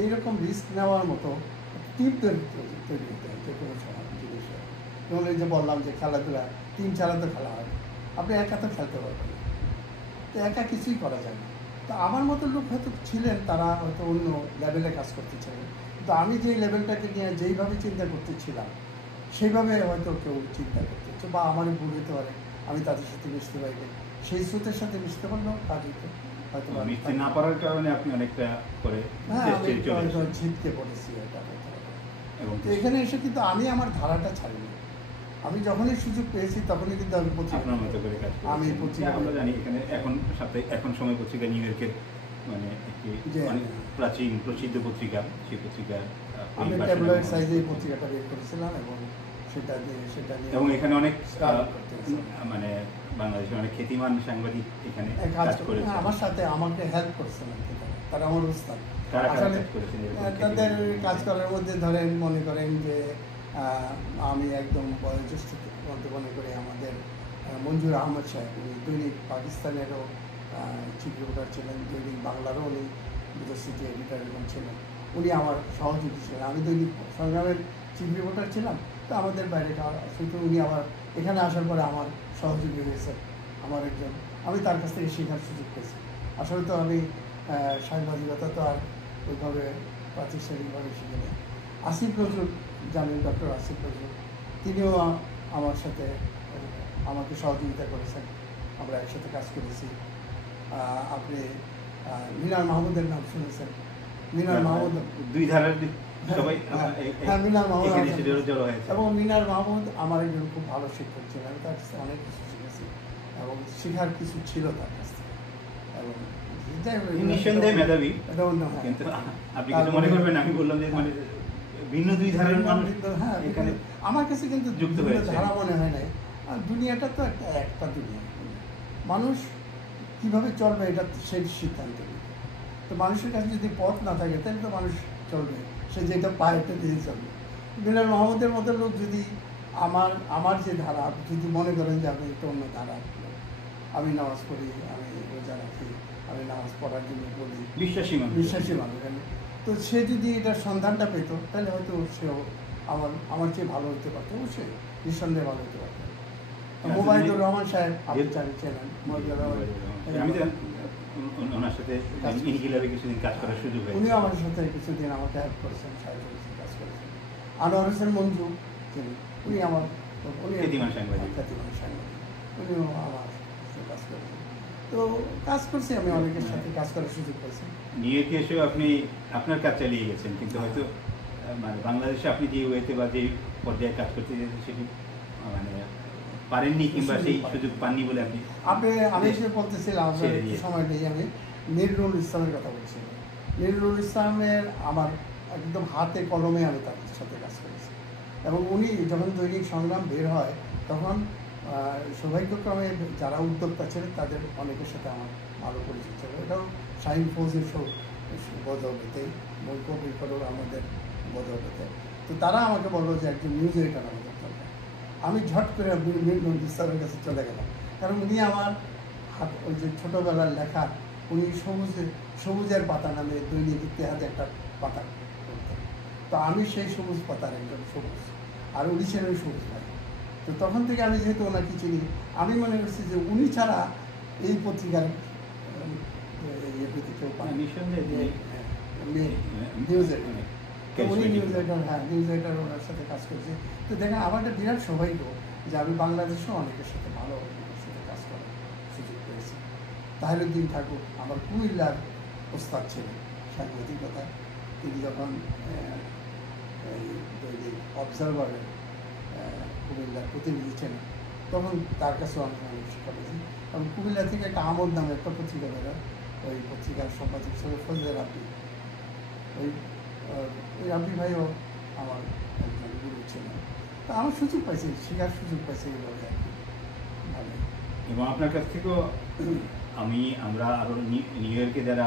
এইরকম রিস্ক নেওয়ার মতো টিমদের তৈরি হতে হয় যে কোনো সময় জিনিসে। যেমন এই যে বললাম যে খেলাধুলা টিম ছাড়া তো খেলা হয়, আপনি একা তো খেলতে পারবেন না, তো একা কিছুই করা যায় না। তো আমার মতো লোক হয়তো ছিলেন, তারা হয়তো অন্য লেভেলে কাজ করতে চাইবেন, কিন্তু আমি যেই লেভেলটাকে নিয়ে যেইভাবে চিন্তা করতেছিলাম সেইভাবে হয়তো কেউ চিন্তা করতেছে, বা আমার ভুল হতে পারে, আমি তাদের সাথে মিশতে পারিনি, সেই স্রোতের সাথে মিশতে পারলেও কাজ হতো হয়তো মিশতে না পারার কারণে আপনি অনেকটা করে ছিটকে পড়েছি এটা। এবং এখানে এসে কিন্তু আমি আমার ধারাটা ছাড়িনি, আমি যখনই সুযোগ পেয়েছি তখনই কিন্তু আমি আপনার মতো করে কাজ করি। আমি পত্রিকা আমরা জানি এখানে এখন সময় পত্রিকা নিউ ইয়র্কের মানে একটি অনেক প্রাচীন প্রসিদ্ধ পত্রিকা, সেই পত্রিকা আমি ট্যাবলয়েড সাইজে এই পত্রিকাটা বের করেছিলাম এবং সেটা নিয়ে এবং এখানে অনেক কাজ করতেছে। মানে বাংলাদেশের অনেক খ্যাতিমান সাংবাদিক এখানে কাজ করেছে। আমার সাথে আমাকে হেল্প করছেন আর কি তারা আমার উস্তাদ। কারা কারা আসলে কাজ করেছেন এরকম তাদের খ্যাতিমান? কাজ করার মধ্যে ধরেন মনে করেন যে আমি একদম বয়োজ্যেষ্ঠ মধ্যে মনে করি আমাদের মঞ্জুর আহমদ সাহেব, উনি দৈনিক পাকিস্তানেরও চিফ রিপোর্টার ছিলেন, দৈনিক বাংলারও উনি দুটো সিটি এডিটার এরকম ছিলেন। উনি আমার সহযোগী ছিলেন। আমি দৈনিক সংগ্রামের চিফ রিপোর্টার ছিলাম, তো আমাদের বাইরে শুধু উনি আবার এখানে আসার পরে আমার সহযোগী হয়েছে, আমার একজন। আমি তার কাছ থেকে শেখার সুযোগ পেয়েছি। আসলে তো আমি সাংবাদিকতা তো আর ওইভাবে প্রাতিষ্ঠানিকভাবে শিখে নেই। আসিফ নজরুল জানেন, ডক্টর আসিফ নজরুল, তিনিও আমার সাথে আমাকে সহযোগিতা করেছেন, আমরা একসাথে কাজ করেছি। আপনি মিনার মাহমুদের নাম শুনেছেন? মিনার মাহমুদ দুই ধারার সবাই হ্যাঁ, মিনার মাহমুদ এখানে এসে জড়ো হয়েছে। এবং মিনার মাহমুদ আমার একজন খুব ভালো শিক্ষক ছিলেন। আমি তার কাছে অনেক কিছু শিখেছি এবং শেখার কিছু ছিল তার কাছ থেকে। এবং নিঃসন্দেহে মেধাবী, এটা অন্য, হ্যাঁ। কিন্তু আপনি কিছু মনে করবেন আমি বললাম যে মানে ভিন্ন দুই ধারার মানুষ হ্যাঁ, এখানে আমার কাছে কিন্তু যুক্ত বিভিন্ন হয়েছে। ধারা মনে হয় নাই। আর দুনিয়াটা তো একটা দুনিয়া, মানুষ কিভাবে চলবে এটা সেই সিদ্ধান্ত নেবে। তো মানুষের কাছে যদি পথ না থাকে তাহলে তো মানুষ চলবে, সে যেটা পায় এটা দিয়ে চলবে। মিনার মাহমুদের মতো লোক যদি আমার যে ধারা, যদি মনে করেন যে আমি একটা অন্য ধারা, আমি নামাজ পড়ি, আমি রোজা রাখি, আমি নামাজ পড়ার জন্য বলি, বিশ্বাসী মানুষ আমি, তো সে যদি এটার সন্ধানটা পেত তাহলে হয়তো সেও আমার চেয়ে ভালো হতে পারতো, অবশ্যই নিঃসন্দেহে ভালো হতে পারতো। মোবাইদুর রহমান সাহেব আপনি চেনেন, আমি তো ওনার সাথে ইনকিলাবে কিছুদিন কাজ করার সুযোগ হয়েছে। উনিও আমার সাথে কিছুদিন আমাকে হেল্প করেছেন, সাহায্য করেছেন, কাজ করেছেন। আনোয়ার হোসেন মঞ্জু, উনি খ্যাতিমান সাংবাদিক, উনিও আমার সাথে কাজ করেছেন। তো কাজ করছি, আমি অনেকের সাথে কাজ করার সুযোগ পেয়েছি। নিউ ইয়র্কে এসেও আপনি আপনার কাজ চালিয়ে গেছেন, কিন্তু হয়তো মানে বাংলাদেশে আপনি যে ওয়েতে বা যে পর্যায়ে কাজ করতে গেছেন সেটি মানে পারেননি কিংবা সেই সুযোগ পাননি বলে আপনি আমি এসে বলতেছিলাম, সময় নেই, আমি নীরুল ইসলামের কথা বলছিলাম। নীরুল ইসলামের আমার একদম হাতে কলমে আমি তার সাথে কাজ করেছি। এবং উনি যখন দৈনিক সংগ্রাম বের হয় তখন সৌভাগ্যক্রমে যারা উদ্যোক্তা ছিলেন তাদের অনেকের সাথে আমার ভালো পরিচিত ছিল। এটাও শাহিন ফৌজের বদৌলতে, কবির ফটোর আমাদের বদৌলতে। তো তারা আমাকে বললো যে একজন নিউজ এডিটর আমাদের দরকার। আমি ঝট করে নীরুল ইসলামের কাছে চলে গেলাম, কারণ উনি আমার ওই যে ছোটোবেলার লেখা, উনি সবুজের পাতা নামে দৈনিক ইতিহাসে একটা পাতা করতেন। তো আমি সেই সবুজ পাতার একজন সবুজ, আর উনি ছিলেন সবুজ ভাই। তো তখন থেকে আমি যেহেতু ওনাকে চিনি, আমি মনে করছি যে উনি ছাড়া এই পত্রিকার কেউ পায় নিউজ এডিটর। তো উনি নিউজ এডিটর ওনার সাথে কাজ করছে। তো দেখেন আমার একটা বিরাট সৌভাগ্য যে আমি বাংলাদেশেও অনেকের সাথে ভালো সাথে কাজ করার সুযোগ পেয়েছি। তাহিরুদ্দিন ঠাকুর আমার কুমিল্লার ওস্তাদ ছিলেন সাংবাদিকতায়। তিনি যখন অবজারভারের কুমিল্লার প্রতিনিধি ছিলেন তখন তার কাছেও আমি অনেক শিক্ষা পেয়েছি। কারণ কুমিল্লা থেকে একটা আমোদ নামে একটা পত্রিকা বেরোয়, ওই পত্রিকার সম্পাদক ছিল ফজলের রাব্বি। ওই রাব্বি ভাইও আমার একজন গুরু ছিলেন। তা আমার সুযোগ পাইছি, শেখার সুযোগ পাইছি এইভাবে আর কি, ভালো। এবং আপনার কাছ থেকেও আমরা আরও নিউ ইয়র্কে যারা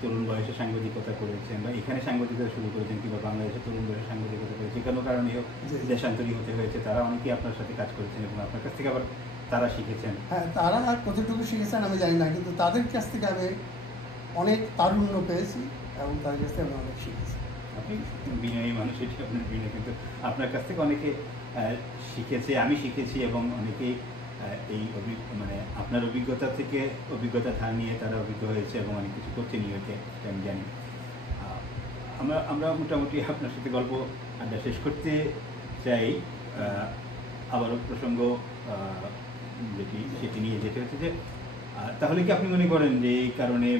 তরুণ বয়সে সাংবাদিকতা করেছেন বা এখানে সাংবাদিকতা শুরু করেছেন কিংবা বাংলাদেশে তরুণ বয়সে সাংবাদিকতা করেছে, কোনো কারণে হোক দেশান্তরী হতে হয়েছে, তারা অনেকেই আপনার সাথে কাজ করেছেন এবং আপনার কাছ থেকে আবার তারা শিখেছেন। হ্যাঁ, তারা কতটুকু শিখেছেন আমি জানি না, কিন্তু তাদের কাছ থেকে আমি অনেক তারুণ্য পেয়েছি এবং তাদের কাছ থেকে আমি অনেক শিখেছি। আপনি বিনয়ী মানুষ, এটি আপনার বিনয়, কিন্তু আপনার কাছ থেকে অনেকে শিখেছে, আমি শিখেছি এবং অনেকেই এই মানে আপনার অভিজ্ঞতা থেকে অভিজ্ঞতা ধার নিয়ে তারা অভিজ্ঞ হয়েছে এবং অনেক কিছু করছে নিউ ইয়র্কে, আমি জানি। আমরা মোটামুটি আপনার সাথে গল্প আড্ডা শেষ করতে চাই। আবারও প্রসঙ্গ সেটি নিয়ে যেতে হচ্ছে যে তাহলে কি আপনি মনে করেন যে এই কারণে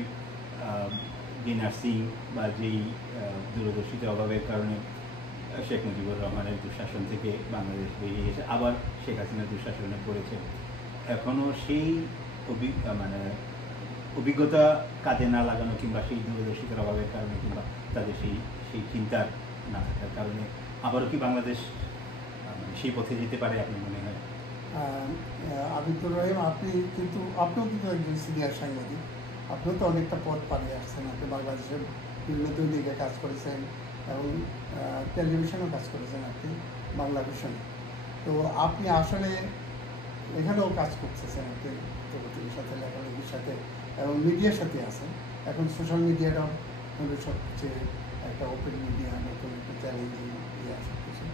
যে নার্সিং বা যেই দূরদর্শিতার অভাবের কারণে শেখ মুজিবুর রহমানের দুঃশাসন থেকে বাংলাদেশ বেরিয়ে এসে আবার শেখ হাসিনার দুঃশাসনে পড়েছে, এখনও সেই মানে অভিজ্ঞতা কাজে না লাগানো কিংবা সেই দূরদর্শিতার অভাবের কারণে কিংবা তাদের সেই চিন্তার না থাকার কারণে আবারও কি বাংলাদেশ মানে সেই পথে যেতে পারে আপনি মনে হয়? আবিদুর রহিম, আপনিও কিন্তু একজন সিনিয়র সাংবাদিক। আপনিও তো অনেকটা পথ পাড়িয়ে আসছেন। আপনি বাংলাদেশের বিভিন্ন দৈনিকে কাজ করেছেন এবং টেলিভিশনেও কাজ করেছেন, আপনি বাংলা ভিশনে। তো আপনি আসলে এখানেও কাজ করতেছেন, আপনি জগতের সাথে, লেখালেখির সাথে এবং মিডিয়ার সাথে আছেন। এখন সোশ্যাল মিডিয়াটাও হলো সবচেয়ে একটা ওপেন মিডিয়া, নতুন একটা চ্যালেঞ্জিং ইয়ে সব কিছু।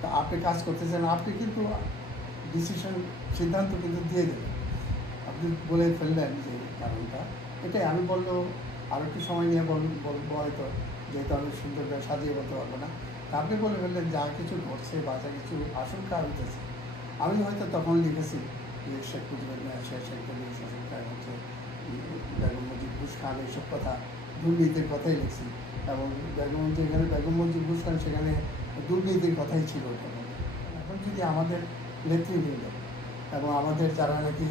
তা আপনি কাজ করতেছেন, আপনি কিন্তু সিদ্ধান্ত কিন্তু দিয়ে দেবেন। আপনি বলে ফেললেন যে কারণটা এটাই। আমি বললেও আরও একটু সময় নিয়ে বলবো হয়তো, যেহেতু আমি সুন্দর করে সাজিয়ে বলতে পারবো না। তা আপনি বলে ফেললেন যা কিছু ঘটছে বা যা কিছু আশঙ্কা হইতেছে, আমি হয়তো তখন লিখেছি যে শেখ মুজিবুর রহমান, শেখ হচ্ছে বেগম মুজিব ঘুষ খান, এইসব কথা, দুর্নীতির কথাই লিখছি। এবং যেখানে বেগম মুজিব ঘুষ খান সেখানে দুর্নীতির কথাই ছিল ওখানে। এখন যদি আমাদের নেতৃবৃন্দ এবং আমাদের যারা নাকি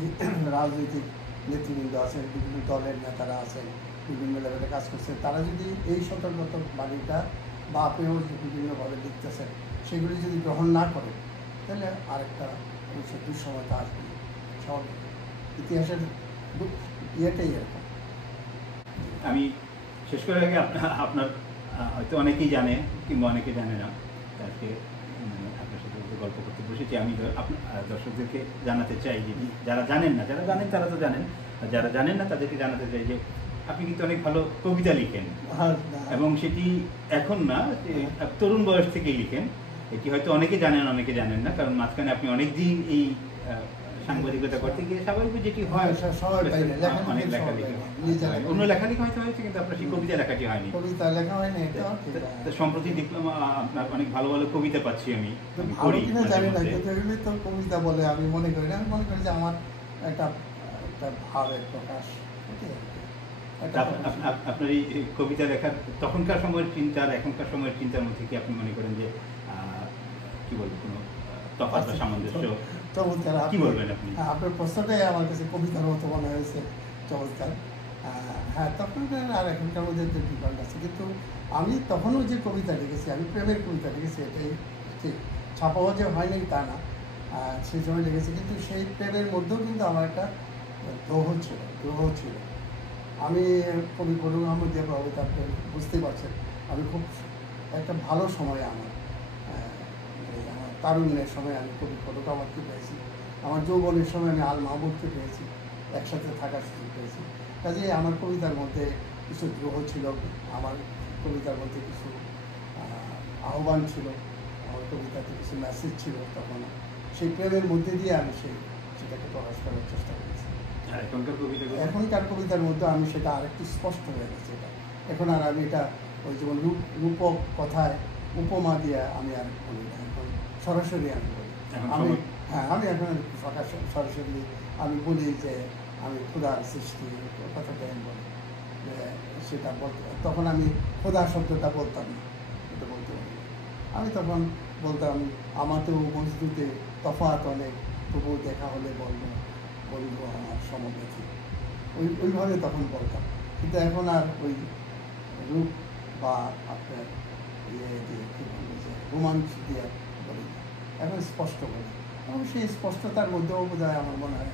রাজনৈতিক নেতৃবৃন্দ আছেন, বিভিন্ন দলের নেতারা আছেন, বিভিন্ন লেভেলে কাজ করছেন, তারা যদি এই সতর্কতা বাণীটা বা আপনিও যে বিভিন্নভাবে লিখতেছেন সেগুলি যদি গ্রহণ না করে, তাহলে আরেকটা দুঃসময়টা আসবে। স্বাভাবিক, ইতিহাসের ইয়েটাই এরকম। আমি শেষ করার আগে আপনার হয়তো অনেকেই জানে কিংবা অনেকে জানে না, আজকে আপনার সাথে গল্প করতে বসেছি। আমি দর্শকদেরকে জানাতে চাই যে যারা জানেন না, যারা জানেন তারা তো জানেন, আর যারা জানেন না তাদেরকে জানাতে চাই যে আপনি কিন্তু অনেক ভালো কবিতা লিখেন, এবং সেটি এখন না, তরুণ বয়স থেকেই লিখেন। এটি হয়তো অনেকে জানেন, অনেকে জানেন না, কারণ মাঝখানে আপনি অনেকদিন এই সাংবাদিকতা করতে গিয়ে স্বাভাবিক যেটি হয় অনেক লেখালেখি, অন্য লেখালেখি হয়তো হয়েছে, কিন্তু আপনার সেই কবিতা লেখাটি হয়নি। কবিতা লেখা হয়নি। সম্প্রতি দেখলাম আপনার অনেক ভালো ভালো কবিতা পাচ্ছি আমি। জানি না, কিন্তু এগুলি তো কবিতা বলে আমি মনে করি না। আমি মনে করি যে আমার একটা ভাবের প্রকাশ। আপনার এই কবিতা লেখার তখনকার সময়ের চিন্তা আর এখনকার সময়ের চিন্তার মধ্যে কি আপনি মনে করেন যে কি বলবো, কোনো তফাৎ বা সামঞ্জস্য? চমৎকার, কি বলবেন আপনি? আপনার প্রশ্নটাই আমার কাছে কবিতার মতো মনে হয়েছে। চমৎকার। হ্যাঁ, তখনকার আর এখনকার মধ্যে একটু ডিফারেন্ট আছে, কিন্তু আমি তখনও যে কবিতা লিখেছি, আমি প্রেমের কবিতা লিখেছি, এটাই ঠিক। ছাপাও যে হয়নি তা না, সেই সময় লিখেছি, কিন্তু সেই প্রেমের মধ্যেও কিন্তু আমার একটা দ্রোহ ছিল। আমি কবি ফজলুল আহমদ দিয়ে প্রভাবিত, আপনি বুঝতেই পারছেন। আমি খুব একটা ভালো সময় আমার তারুণ্যের সময় আমি কবি ফজলুল আহমদকে পেয়েছি। আমার যৌবনের সময় আমি আল মাহমুদকে পেয়েছি, একসাথে থাকার সুযোগ পেয়েছি। কাজেই আমার কবিতার মধ্যে কিছু দ্রোহ ছিল, আমার কবিতার মধ্যে কিছু আহ্বান ছিল, আমার কবিতাতে কিছু মেসেজ ছিল। তখন সেই প্রেমের মধ্যে দিয়ে আমি সেটাকে প্রকাশ করার চেষ্টা করেছি। এখনকার কবিতার মধ্যে আমি সেটা আরেকটু স্পষ্ট হয়ে গেছে। এখন আর আমি এটা ওই যেমন রূপক কথায় উপমা দিয়ে আমি আর বলি না, এখন সরাসরি আমি বলি। আমি এখন সরাসরি আমি বলি যে আমি খোদার সৃষ্টি কথাটা আমি বলি, যে সেটা বলতে, তখন আমি খোদা শব্দটা বলতাম না, এটা বলতে পারি। আমি তখন বলতাম আমাতেও মজদুতে তফাৎ অনেক, তবুও দেখা হলে বলবো আমার সমব্যথী। ওইভাবে তখন বলতাম, কিন্তু এখন আর ওই রূপ বা আপনার ইয়ে যে কী বলবো যে রোমাঞ্চ দিয়ে বলি, এখন স্পষ্ট বলি। এবং সেই স্পষ্টতার মধ্যেও বোধ হয় আমার মনে হয়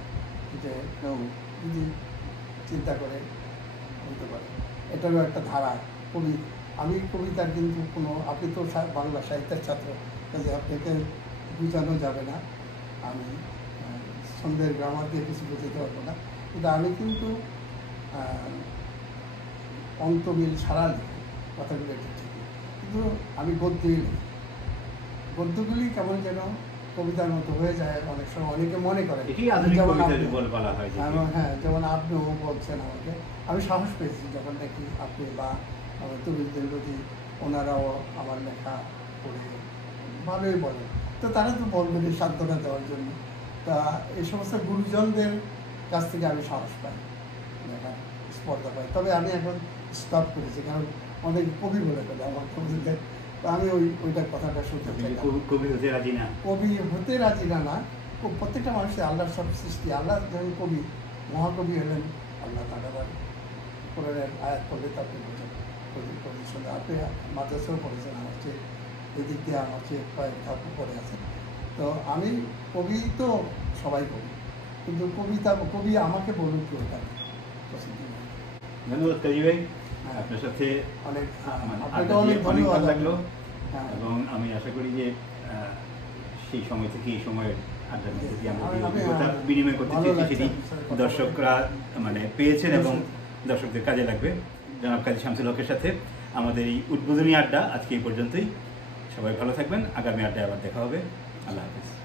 যে কেউ যদি চিন্তা করে বলতে পারে এটারও একটা ধারা। আমি কবিতার কিন্তু আপনি তো বাংলা সাহিত্যের ছাত্র, কাজে আপনাকে বোঝানো যাবে না, আমি ছন্দের গ্রামার দিয়ে কিছু বোঝাতে পারবো না, কিন্তু আমি কিন্তু অন্তমিল ছাড়া লিখি, কথাগুলো এটা ঠিকই, কিন্তু আমি গদ্যই লিখি। গদ্যগুলি কেমন যেন কবিতার মতো হয়ে যায় অনেক সময়, অনেকে মনে করে। হ্যাঁ, যেমন আপনিও বলছেন আমাকে, আমি সাহস পেয়েছি যখন দেখি আপনি বা তরুণ দেবী ওনারাও আমার লেখা পড়ে ভালোই বলেন, তো তারা তো বলবেন সান্ত্বনা দেওয়ার জন্য। তা এই সমস্ত গুরুজনদের কাছ থেকে আমি সাহস পাই, লেখার স্পর্ধা পাই। তবে আমি এখন স্টপ করেছি, কারণ অনেক কবি বলে ফেলে আমার কবিদের। তো আমি ওইটার কথাটা শুনতে চাই। কবি হতে রাজি না? কবি হতে রাজি না। প্রত্যেকটা মানুষের আল্লাহর সব সৃষ্টি। আল্লাহ যখন কবি, মহাকবি হলেন আল্লাহ তাআলার কোরআনের আয়াত পড়লে তাকে বোঝেন কবির সঙ্গে। আপনি মাদ্রাসাও পড়েছেন, আমার চেয়ে এই দিক দিয়ে আমার চেয়ে কয়েক ধাপ পড়ে আছেন। তো আমি কবি তো সবাই কবি, কিন্তু কবি আমাকে বলুন কেউ তাকে প্রসিদ্ধি নেই। ধন্যবাদ কাজী ভাই, আপনার সাথে অনেক আড্ডা আপনাকে দিয়ে অনেক অনেক ধন্যবাদ ভালো লাগলো। হ্যাঁ। এবং আমি আশা করি যে সেই সময় থেকে এই সময়ের আড্ডার মধ্যে দিয়ে আমরা যে আমি- অভিজ্ঞতা বিনিময় করতে ভালো চেয়েছি লাগছে সেটি আপনার সাথে কথা দর্শকরা মানে পেয়েছেন এবং দর্শকদের কাজে লাগবে। জনাব কাজী শামসুল হকের সাথে আমাদের এই উদ্বোধনী আড্ডা আজকে এই পর্যন্তই। সবাই ভালো থাকবেন, আগামী আড্ডায় আবার দেখা হবে। আল্লাহ হাফিজ।